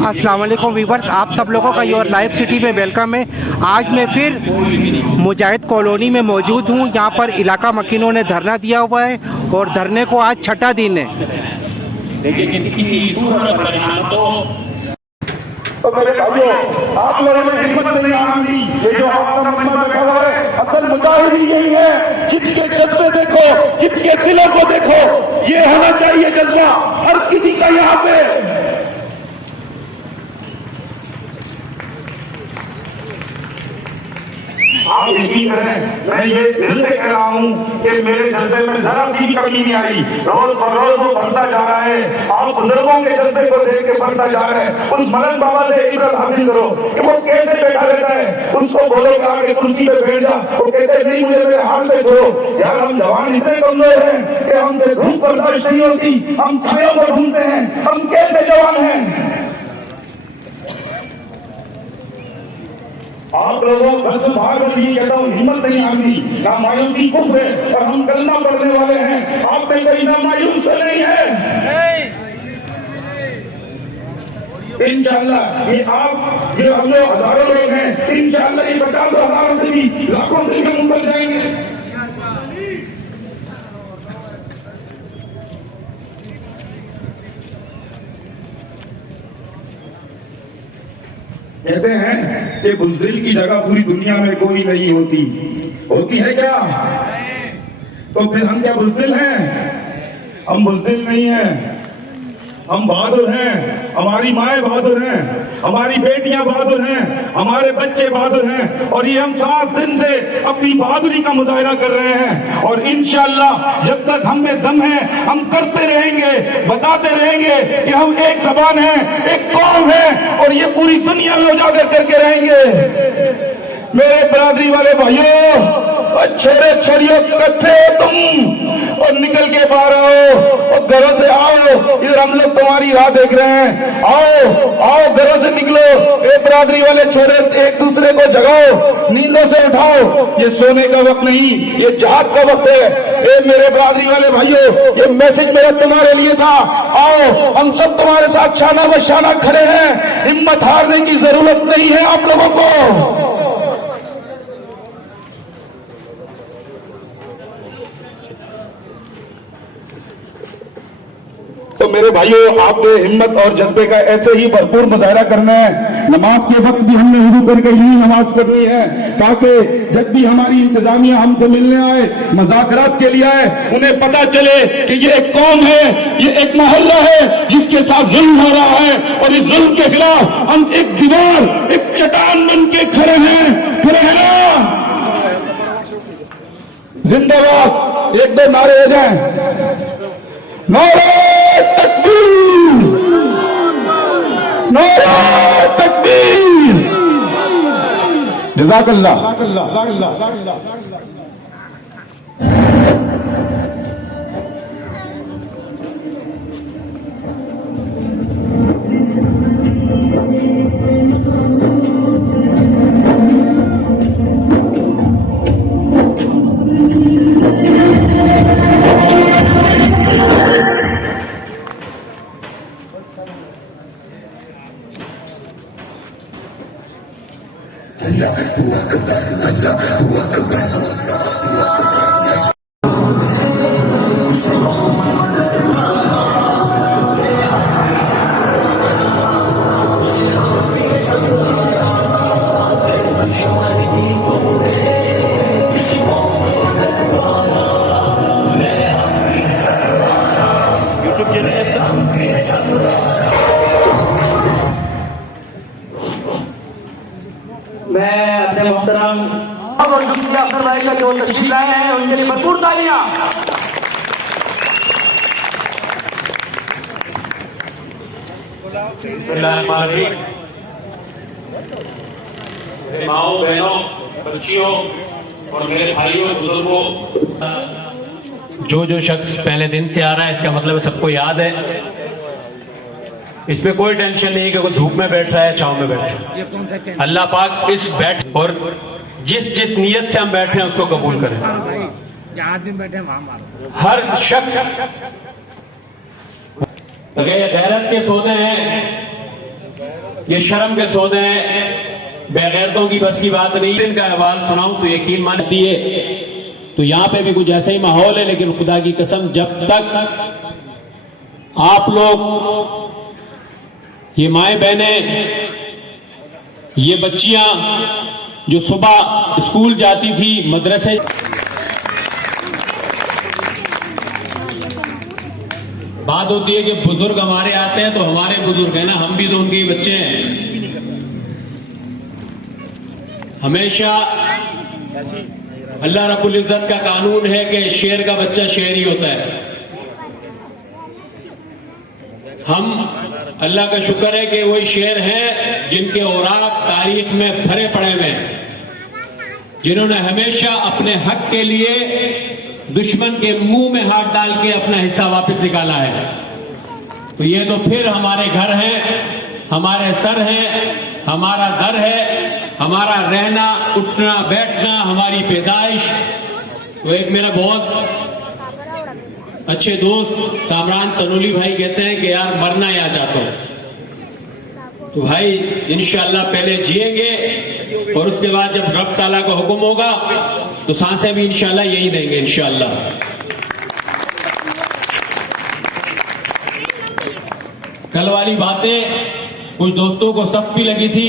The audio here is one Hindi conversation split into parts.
अस्सलाम वालेकुम वीवर्स, आप सब लोगों का योर लाइव सिटी में वेलकम है। आज मैं फिर मुजाहिद कॉलोनी में मौजूद हूँ। यहाँ पर इलाका मकीनों ने धरना दिया हुआ है और धरने को आज छठा दिन है। तो मेरे भाइयों, आप लोगों में हिम्मत नहीं आनी। ये जो आपका मजमा बैठा हुआ है, असल मुजाहिद यही है। जिसके जज्बे देखो, जिसके दिलों को देखो, ये होना चाहिए जज्बा हर किसी का यहाँ पे। आप यकीन करें, मैं ये दिल से कह रहा हूँ कि मेरे जज्बे में जरा सी भी कमी नहीं आई। रोज बरोज वो बढ़ता जा रहा है। आप बुजुर्गों के जज्बे को देख के बढ़ता जा रहा है। उस मलन बाबा से इब्रत हासिल करो कि वो कैसे बैठा रहता है। उसको बोलो कि कुर्सी पे बैठ जा, वो कहते नहीं, मुझे मेरे हाथ पे छोड़ो। यार, हम जवान इतने कमजोर हैं कि हमसे धूप बर्दाश्त नहीं होती, हम छायों को ढूंढते हैं। हम कैसे जवान हैं? आप लोगों घर से बाहर ये कहता हूँ, हिम्मत नहीं आती, ना मायूसी कुछ है और हम कलमा पढ़ने वाले हैं। आप कहीं कहीं ना मायूस नहीं है। इंशाअल्लाह ये आप, ये हम लोग हजारों लोग हैं, इंशाअल्लाह ये 50,000 से भी लाखों से भी हम बढ़ जाएंगे। कहते हैं कि बुज़दिल की जगह पूरी दुनिया में कोई नहीं होती। होती है क्या? तो फिर हम क्या बुज़दिल हैं? हम बुज़दिल नहीं हैं, हम बहादुर हैं। हमारी माएँ बहादुर हैं, हमारी बेटियां बहादुर हैं, हमारे बच्चे बहादुर हैं। और ये हम 7 दिन से अपनी बहादुरी का मुजाहिरा कर रहे हैं। और इंशाअल्लाह जब तक हम में दम है, हम करते रहेंगे, बताते रहेंगे कि हम एक ज़बान है, एक कौम है, और ये पूरी दुनिया में उजागर करके रहेंगे। मेरे बरादरी वाले भाइयों, छोरे छोरियों, कट्ठे तुम और निकल के बाहर आओ और घरों से आओ। इधर हम लोग तुम्हारी राह देख रहे हैं। आओ आओ, घरों से निकलो। ए बरादरी वाले छोरे, एक दूसरे को जगाओ, नींदों से उठाओ। ये सोने का वक्त नहीं, ये जहाद का वक्त है। ए मेरे बरादरी वाले भाइयों, ये मैसेज मेरा तुम्हारे लिए था। आओ, हम सब तुम्हारे साथ शाना बशाना खड़े हैं। हिम्मत हारने की जरूरत नहीं है आप लोगों को। तो मेरे भाइयों, आपके हिम्मत और जज्बे का ऐसे ही भरपूर मुजाहरा करना है। नमाज के वक्त भी हमने हुजू करके यही नमाज पढ़नी है, ताकि जब भी हमारी इंतजामिया हमसे मिलने आए, मुज़ाकरात के लिए आए, उन्हें पता चले कि ये एक कौम है, ये एक मोहल्ला है जिसके साथ जुल्म हो रहा है। और इस जुल्म के खिलाफ हम एक दीवार, एक चट्टान बन के खड़े हैं। खड़े हैं ना? जिंदाबाद। एक दो नारे हो जाए। नारे तकबीर, नारे तकबीर। जज़ाकल्लाह। मैं अपने मोहतरम और अफसर भाई का जो तशरीफ लाए हैं उनके लिए भरपूर तालियां। मेरे माओ बहनों, बच्चियों और मेरे भाइयों बुजुर्गों, जो शख्स पहले दिन से आ रहा है, इसका मतलब सबको याद है। इसमें कोई टेंशन नहीं कि कोई धूप में बैठ रहा है, छांव में बैठ रहा है। अल्लाह पाक इस बैठ और जिस नीयत से हम बैठे हैं उसको कबूल करें। जहाँ दिन बैठे वहां मारो। हर शख्स तो क्या ये गैरत के सौदे हैं, ये शर्म के सौदे हैं, बेगैरतों की बस की बात नहीं। इनका अहवाल सुनाऊं तो यकीन मानती है। तो यहां पे भी कुछ ऐसा ही माहौल है, लेकिन खुदा की कसम जब तक आप लोग, ये माए बहने, ये बच्चियां जो सुबह स्कूल जाती थी, मदरसे, बात होती है कि बुजुर्ग हमारे आते हैं तो हमारे बुजुर्ग हैं ना, हम भी तो उनके ही बच्चे हैं। हमेशा अल्लाह रब्बुल इज्जत का कानून है कि शेर का बच्चा शेर ही होता है। हम अल्लाह का शुक्र है कि वही शेर हैं जिनके औराक तारीख में भरे पड़े हुए हैं, जिन्होंने हमेशा अपने हक के लिए दुश्मन के मुंह में हाथ डाल के अपना हिस्सा वापस निकाला है। तो ये तो फिर हमारे घर हैं, हमारे सर हैं, हमारा दर है, हमारा रहना उठना बैठना, हमारी पैदाइश। तो एक मेरा बहुत अच्छे दोस्त कामरान तनोली भाई कहते हैं कि यार मरना यहाँ चाहता हूं। तो भाई इंशाअल्लाह पहले जिएंगे और उसके बाद जब रब ताला का हुक्म होगा तो सांसें भी इंशाअल्लाह यही देंगे इंशाअल्लाह। कल वाली बातें कुछ दोस्तों को सख्त भी लगी थी,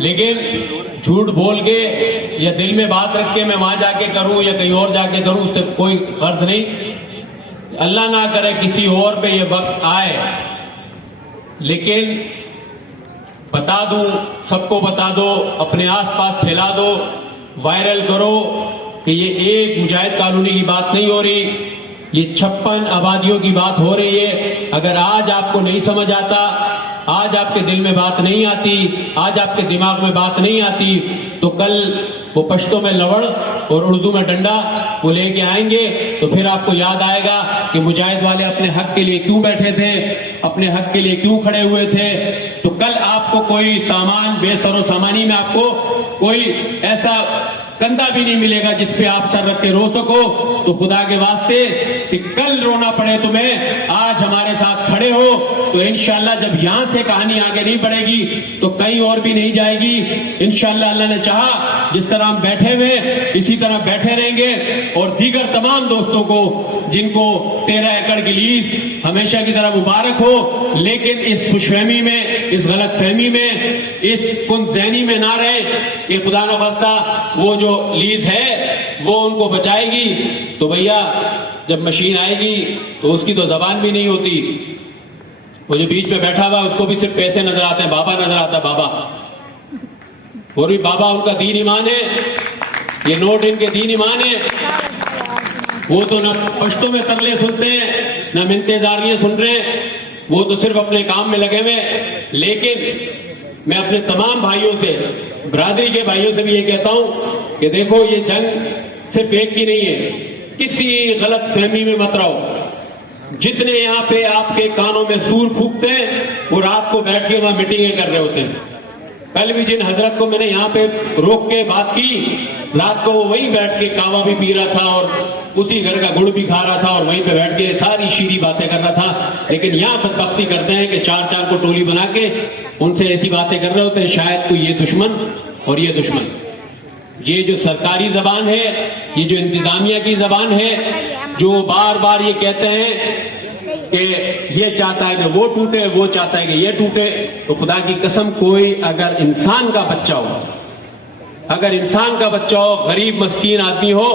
लेकिन झूठ बोल के या दिल में बात रख के मैं वहां जाके करूं या कहीं और जाके करूं, उससे कोई गर्ज नहीं। अल्लाह ना करे किसी और पे ये वक्त आए, लेकिन बता दूं, सबको बता दो, अपने आसपास फैला दो, वायरल करो कि ये एक मुजाहिद कॉलोनी की बात नहीं हो रही, ये 56 आबादियों की बात हो रही है। अगर आज आपको नहीं समझ आता, आज आपके दिल में बात नहीं आती, आज आपके दिमाग में बात नहीं आती, तो कल वो पश्तो में लवड़ और उर्दू में डंडा वो लेके आएंगे, तो फिर आपको याद आएगा कि मुजाहिद वाले अपने हक के लिए क्यों बैठे थे, अपने हक के लिए क्यों खड़े हुए थे। तो कल आपको कोई सामान बेसरो सामानी में आपको कोई ऐसा कंधा भी नहीं मिलेगा जिस पे आप सर रख के रो सको। तो खुदा के वास्ते कि कल रोना पड़े तुम्हें, आज हमारे साथ खड़े हो, तो इंशाल्लाह जब यहां से कहानी आगे नहीं बढ़ेगी तो कहीं और भी नहीं जाएगी। इंशाल्लाह अल्लाह ने चाहा जिस तरह हम बैठे हुए इसी तरह बैठे रहेंगे। और दीगर तमाम दोस्तों को जिनको 13 एकड़ की लीज हमेशा की तरह मुबारक हो, लेकिन इस खुशफहमी में, इस गलत फहमी में, इस कुंज़हनी में ना रहे कि खुदा न खास्ता वो जो लीज है वो उनको बचाएगी। तो भैया जब मशीन आएगी तो उसकी तो जबान भी नहीं होती, वो जो बीच में बैठा हुआ उसको भी सिर्फ पैसे नजर आते हैं, बाबा नजर आता है बाबा। और भी बाबा उनका दीन ईमान है, ये नोट इनके दीन ईमान है। वो तो न पश्तों में तरले सुनते हैं, न मिन्तेजारियां सुन रहे हैं, वो तो सिर्फ अपने काम में लगे हुए। लेकिन मैं अपने तमाम भाइयों से, बरादरी के भाइयों से भी ये कहता हूं कि देखो ये जंग सिर्फ एक की नहीं है, किसी गलत फहमी में मत रहो। जितने यहाँ पे आपके कानों में सूर फूकते हैं वो रात को बैठ के वहां मीटिंगें कर रहे होते हैं। कल भी जिन हजरत को मैंने यहाँ पे रोक के बात की, रात को वो वहीं बैठ के कावा भी पी रहा था और उसी घर का गुड़ भी खा रहा था और वहीं पे बैठ के सारी शीरी बातें कर रहा था। लेकिन यहाँ बदबख्ती करते हैं कि 4-4 को टोली बना के उनसे ऐसी बातें कर रहे होते हैं, शायद कोई ये दुश्मन और ये दुश्मन। ये जो सरकारी जबान है, ये जो इंतजामिया की जबान है, जो बार बार ये कहते हैं कि ये चाहता है कि वो टूटे, वो चाहता है कि ये टूटे, तो खुदा की कसम कोई अगर इंसान का बच्चा हो, अगर इंसान का बच्चा हो, गरीब मस्कीन आदमी हो,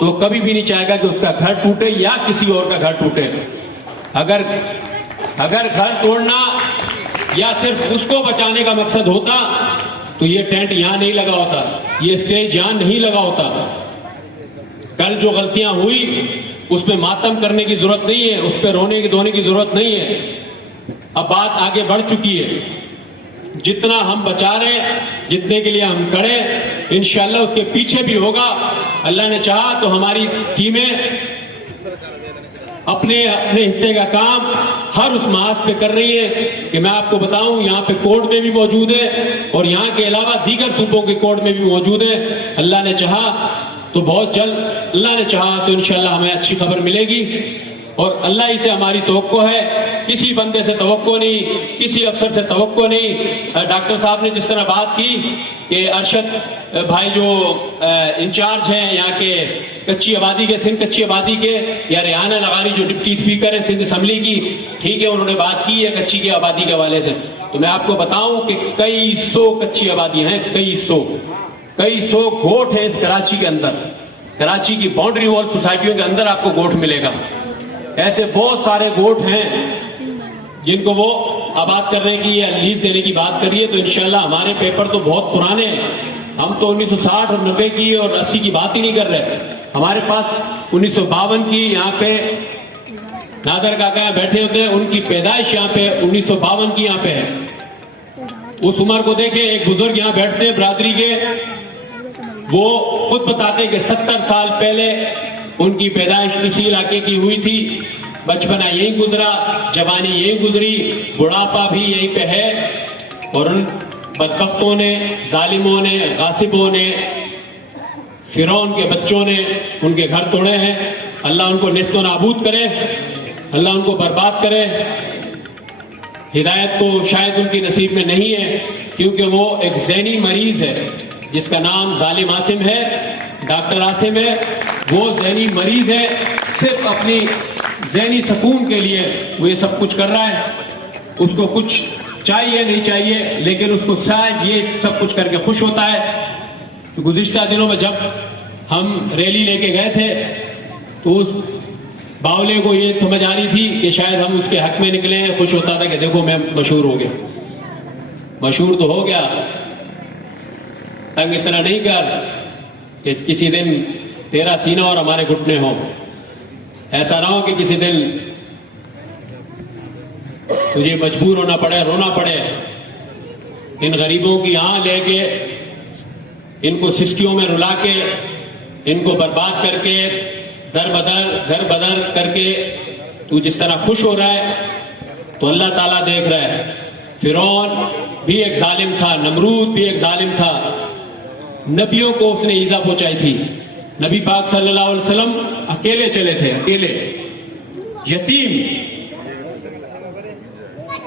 तो वो कभी भी नहीं चाहेगा कि उसका घर टूटे या किसी और का घर टूटे। अगर घर तोड़ना या सिर्फ उसको बचाने का मकसद होता तो ये टेंट यहां नहीं लगा होता, ये स्टेज यहां नहीं लगा होता। कल जो गलतियां हुई उस पर मातम करने की जरूरत नहीं है, उस पर रोने की धोने की जरूरत नहीं है। अब बात आगे बढ़ चुकी है। जितना हम बचा रहे हैं, जितने के लिए हम खड़े, इंशाल्लाह उसके पीछे भी होगा। अल्लाह ने चाहा तो हमारी टीमें अपने हिस्से का काम हर उस मास पे कर रही है कि मैं आपको बताऊं, यहाँ पे कोर्ट में भी मौजूद है और यहाँ के अलावा दीगर सूबों के कोर्ट में भी मौजूद है। अल्लाह ने चाहा तो बहुत जल्द, अल्लाह ने चाहा तो इंशाल्लाह हमें अच्छी खबर मिलेगी। और अल्लाह ही से हमारी तवक्को है किसी बंदे से तवक्को नहीं, किसी अफसर से तवक्को नहीं। डॉक्टर साहब ने जिस तरह बात की कि अरशद भाई जो इंचार्ज हैं यहाँ के कच्ची आबादी के, सिंध कच्ची आबादी के, या रेहाना लगानी जो डिप्टी स्पीकर है सिंध असम्बली की, ठीक है, उन्होंने बात की है कच्ची की आबादी के हवाले से। तो मैं आपको बताऊं कि कई सौ कच्ची आबादी हैं, कई सौ गोठ है इस कराची के अंदर। कराची की बाउंड्री वॉल सोसाइटियों के अंदर आपको गोठ मिलेगा। ऐसे बहुत सारे गोठ हैं जिनको वो आबाद करने की या लीज देने की बात करिए। तो इंशाल्लाह हमारे पेपर तो बहुत पुराने हैं, हम तो 1960 और 90 की और 80 की बात ही नहीं कर रहे। हमारे पास 1952 की यहाँ पे नादर काका यहाँ बैठे होते हैं, उनकी पैदाइश यहाँ पे 1952 की यहाँ पे है। उस उम्र को देखें। एक बुजुर्ग यहाँ बैठते हैं बरादरी के, वो खुद बताते कि 70 साल पहले उनकी पैदाइश इसी इलाके की हुई थी, बचपना यहीं गुजरा, जवानी यहीं गुजरी, बुढ़ापा भी यहीं पे है। और उन बदबख्तों ने, जालिमों ने, गासिबों ने, फिरौन के बच्चों ने उनके घर तोड़े हैं। अल्लाह उनको नेस्तो नाबूद करे, अल्लाह उनको बर्बाद करे। हिदायत तो शायद उनकी नसीब में नहीं है, क्योंकि वो एक ज़हनी मरीज है जिसका नाम जालिम आसिम है, डॉक्टर आसिम है। वो ज़हनी मरीज है, सिर्फ अपनी ज़हनी सुकून के लिए वो ये सब कुछ कर रहा है। उसको कुछ चाहिए नहीं चाहिए, लेकिन उसको शायद ये सब कुछ करके खुश होता है। गुज़िश्ता दिनों में जब हम रैली लेके गए थे तो उस बावले को ये समझ आ रही थी कि शायद हम उसके हक में निकले हैं। खुश होता था कि देखो मैं मशहूर हो गया। मशहूर तो हो गया, तंग इतना नहीं कर कि किसी दिन तेरा सीना और हमारे घुटने हो। ऐसा ना हो कि किसी दिन तुझे मजबूर होना पड़े, रोना पड़े। इन गरीबों की यहाँ लेके, इनको सिस्कियों में रुला के, इनको बर्बाद करके, दर बदर करके तू जिस तरह खुश हो रहा है तो अल्लाह ताला देख रहा है। फिरौन भी एक जालिम था, नमरूद भी एक जालिम था। नबियों को उसने ईजा पहुंचाई थी। नबी पाक सल्लल्लाहु अलैहि वसल्लम अकेले चले थे, अकेले,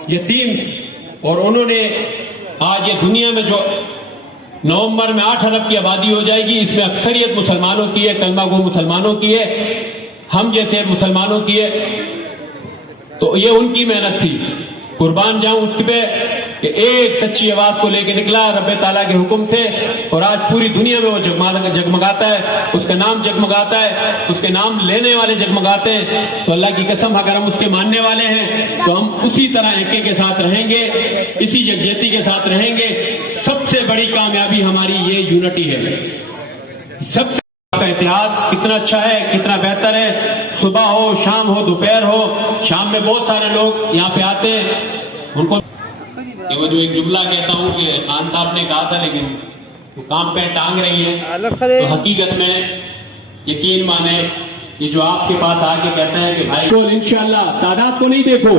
यतीम। और उन्होंने आज ये दुनिया में जो नवंबर में 8 अरब की आबादी हो जाएगी, इसमें अक्सरियत मुसलमानों की है, कलमा गो मुसलमानों की है, हम जैसे मुसलमानों की है। तो ये उनकी मेहनत थी। कुर्बान जाऊं उसके पे कि एक सच्ची आवाज को लेके निकला रब्बे ताला के हुक्म से, और आज पूरी दुनिया में वो जगमगाता है। उसका नाम जगमगाता है, उसके नाम लेने वाले जगमगाते हैं। तो अल्लाह की कसम, अगर हम उसके मानने वाले हैं तो हम उसी तरह एके के साथ रहेंगे, इसी यकजहती के साथ रहेंगे। सबसे बड़ी कामयाबी हमारी ये यूनिटी है। सबसे इतिहाद कितना अच्छा है, कितना बेहतर है। सुबह हो, शाम हो, दोपहर हो, शाम में बहुत सारे लोग यहाँ पे आते हैं। उनको वो जो एक जुमला कहता हूँ कि खान साहब ने कहा था, लेकिन वो काम पे टांग रही है। तो हकीकत में यकीन माने, ये जो आपके पास आके कहते हैं कि भाई तो इंशाल्लाह तादाद को नहीं देखो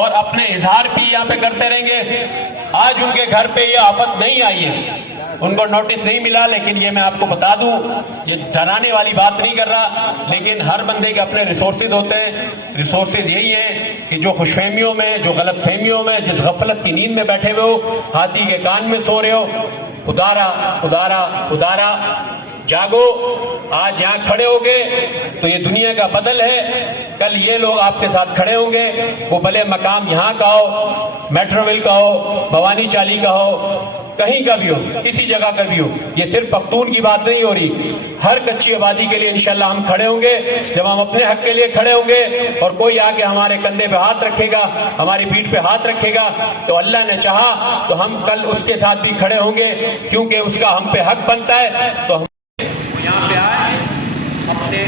और अपने इजहार भी यहाँ पे करते रहेंगे। आज उनके घर पे ये आफत नहीं आई है, उनको नोटिस नहीं मिला, लेकिन ये मैं आपको बता दूं, ये डराने वाली बात नहीं कर रहा, लेकिन हर बंदे के अपने रिसोर्सेज होते हैं। रिसोर्सेज यही है कि जो खुशफहमियों में, जो गलत फहमियों में, जिस गफलत की नींद में बैठे हुए हो, हाथी के कान में सो रहे हो, खुदारा खुदारा खुदारा जागो। आज यहाँ खड़े होगे तो ये दुनिया का बदल है। कल ये लोग आपके साथ खड़े होंगे, वो भले मकाम यहाँ का हो, मेट्रोविल का हो, भवानी चाली का हो, कहीं का भी हो, किसी जगह का भी हो। ये सिर्फ पख्तून की बात नहीं हो रही, हर कच्ची आबादी के लिए इंशाल्लाह हम खड़े होंगे। जब हम अपने हक के लिए खड़े होंगे और कोई आके हमारे कंधे पे हाथ रखेगा, हमारी पीठ पे हाथ रखेगा, तो अल्लाह ने चाहा तो हम कल उसके साथ भी खड़े होंगे, क्योंकि उसका हम पे हक बनता है। तो हम यहाँ पे आए, अपने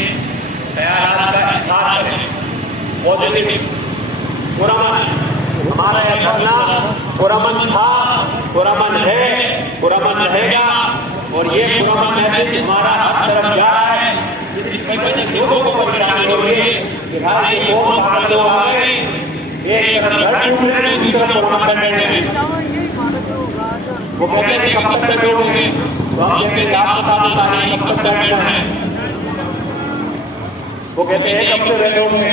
ख्यालात का इज़हार करें, पॉजिटिव, पुरअमन। हमारा यह धरना पुरअमन था, पुरअमन है, पुरअमन रहेगा, और ये पुरअमन है हमारा हर तरफ जा रहा है। इसकी वजह से लोगों को परेशानी हो रही है कि भाई ये कौन भागते हुए आ गए, एक तरफ घर ढूंढ रहे हैं, दूसरा पुरअमन कर रहे हैं। वो कहते हैं कब तक बैठोगे, तो हम कहते हैं आप बता दो कब तक बैठना है। वो कहते हैं कब तक बैठोगे,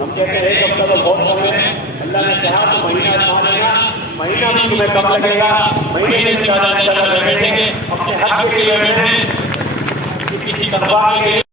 हम कहते हैं कब तक तो बहुत हो गए। अल्लाह ने चाहा तो महीना आजमा लेगा, महीना भी तुम्हें कम लगेगा, महीने से ज्यादा बैठेंगे, अपने हक के लिए बैठे, किसी तनख्वाह के लिए